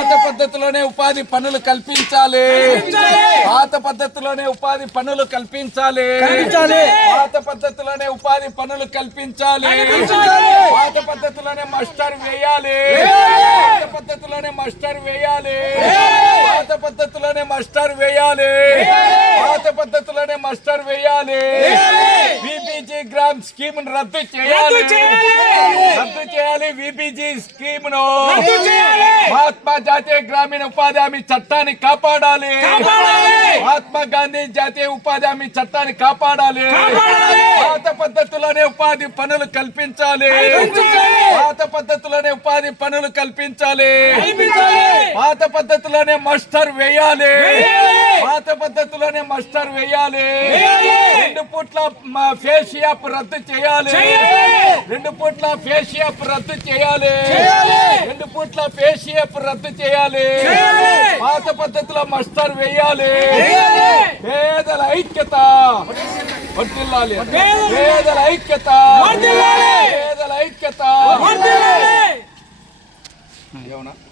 పాత పద్ధతిలోనే ఉపాధి పనులు కల్పించాలి. పాత పద్ధతిలోనే ఉపాధి పనులు కల్పించాలి. పాత పద్ధతిలోనే ఉపాధి పనులు కల్పించాలి. పాత పద్ధతిలోనే మాస్టర్ వేయాలి. పాత పద్ధతిలోనే మాస్టర్ వేయాలి. పాత పద్ధతిలోనే మాస్టర్ వేయాలి. పాత పద్ధతిలోనే మాస్టర్ వేయాలి. విబిజి గ్రామ్ స్కీమ్ రద్దు చేయాలి. రద్దు చేయాలి. విబిజి స్కీమ్ ను మహాత్మా జాతీయ గ్రామీణ ఉపాధి హామీ చట్టాన్ని కాపాడాలి. మహాత్మా గాంధీ జాతీయ ఉపాధి హామీ చట్టాన్ని కాపాడాలి. పాత పద్ధతిలోనే ఉపాధి పనులు కల్పించాలి. పాత పద్ధతిలోనే ఉపాధి పనులు కల్పించాలి. పాత పద్ధతిలోనే మాస్టర్ వేయాలి. పాత పద్ధతిలోనే మాస్టర్ వేయాలి. 2 పూట్ల ఫేషియాప్ రద్దు చేయాలి. 2 పూట్ల ఫేషియాప్ రద్దు చేయాలి. 2 పూట్ల ఫేషియాప్ రద్దు చేయాలి. పాత పద్ధతిలో మాస్టర్ వేయాలి. పేదల ఐక్యత వర్ధిల్లాలి. పేదల ఐక్యత